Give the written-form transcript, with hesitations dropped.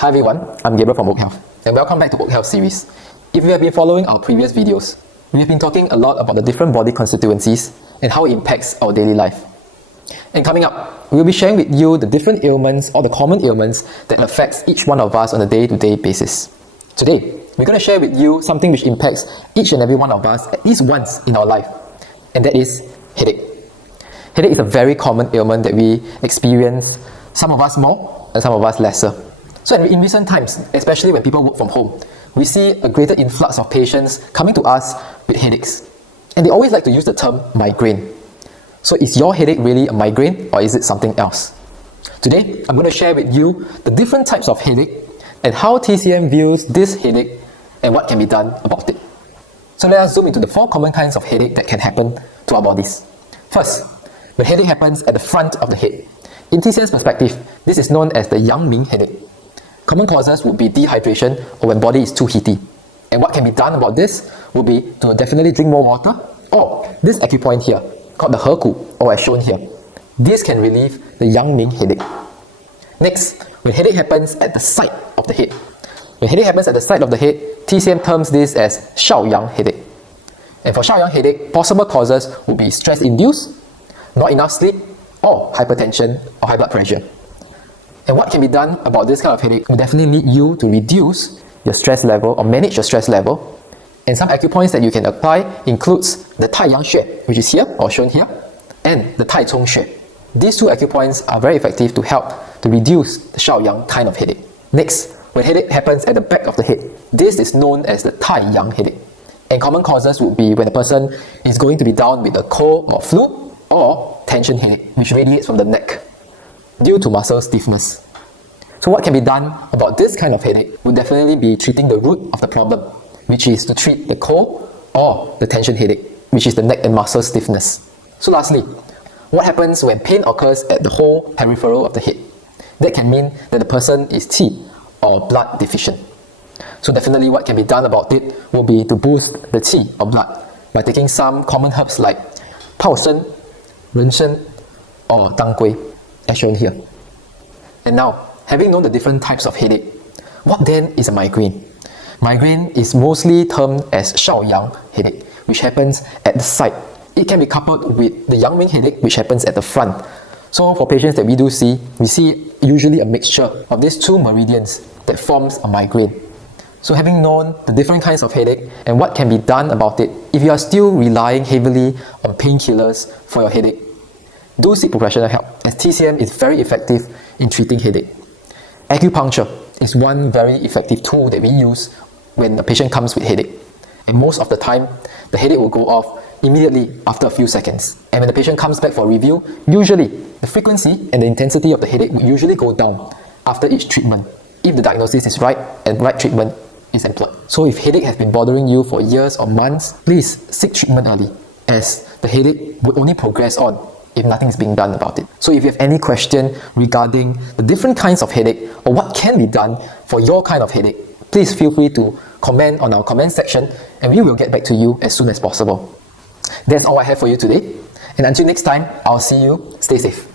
Hi everyone, I'm Gabriel from Oak Health, and welcome back to Oak Health series. If you have been following our previous videos, we have been talking a lot about the different body constituencies and how it impacts our daily life. And coming up, we'll be sharing with you the different ailments or the common ailments that affects each one of us on a day-to-day basis. Today, we're going to share with you something which impacts each and every one of us at least once in our life, and that is headache. Headache is a very common ailment that we experience, some of us more and some of us lesser. So in recent times, especially when people work from home, we see a greater influx of patients coming to us with headaches. And they always like to use the term migraine. So is your headache really a migraine or is it something else? Today, I'm going to share with you the different types of headache and how TCM views this headache and what can be done about it. So let us zoom into the 4 common kinds of headache that can happen to our bodies. First, when headache happens at the front of the head. In TCM's perspective, this is known as the 𝐤𝐵𝐚 headache. Common causes would be dehydration or when body is too heaty. And what can be done about this would be to definitely drink more water, or this acupoint here, called the 𝐤𝐵𝐾, or as shown here. This can relieve the 𝐤𝐵𝐚 headache. Next, when headache happens at the side of the head. When headache happens at the side of the head, TCM terms this as 少阳 headache. And for 少阳 headache, possible causes would be stress-induced, not enough sleep, or hypertension or high blood pressure. And what can be done about this kind of headache will definitely need you to reduce your stress level or manage your stress level. And some acupoints that you can apply includes the 太阳穴, which is here or shown here, and the 太冲穴. These 2 acupoints are very effective to help to reduce the 少阳 kind of headache. Next, when headache happens at the back of the head, this is known as the 太阳 headache. And common causes would be when a person is going to be down with a cold or flu, or tension headache, which radiates from the neck due to muscle stiffness. So what can be done about this kind of headache would definitely be treating the root of the problem, which is to treat the cold or the tension headache, which is the neck and muscle stiffness. So lastly, what happens when pain occurs at the whole peripheral of the head? That can mean that the person is qi or blood deficient. So definitely what can be done about it will be to boost the qi or blood by taking some common herbs like 泡参, 人参, or 当归, as shown here. And now, having known the different types of headache, what then is a migraine? Migraine is mostly termed as 少阳 headache, which happens at the side. It can be coupled with the 𝐤𝐵𝐚 headache, which happens at the front. So for patients that we see usually a mixture of these 2 meridians that forms a migraine. So having known the different kinds of headache and what can be done about it, if you are still relying heavily on painkillers for your headache, do seek professional help, as TCM is very effective in treating headache. Acupuncture is one very effective tool that we use when the patient comes with headache. And most of the time, the headache will go off immediately after a few seconds. And when the patient comes back for review, usually the frequency and the intensity of the headache will usually go down after each treatment, if the diagnosis is right and right treatment is employed. So if headache has been bothering you for years or months, please seek treatment early, as the headache would only progress on if nothing is being done about it. So if you have any question regarding the different kinds of headache or what can be done for your kind of headache, please feel free to comment on our comment section and we will get back to you as soon as possible. That's all I have for you today. And until next time, I'll see you. Stay safe.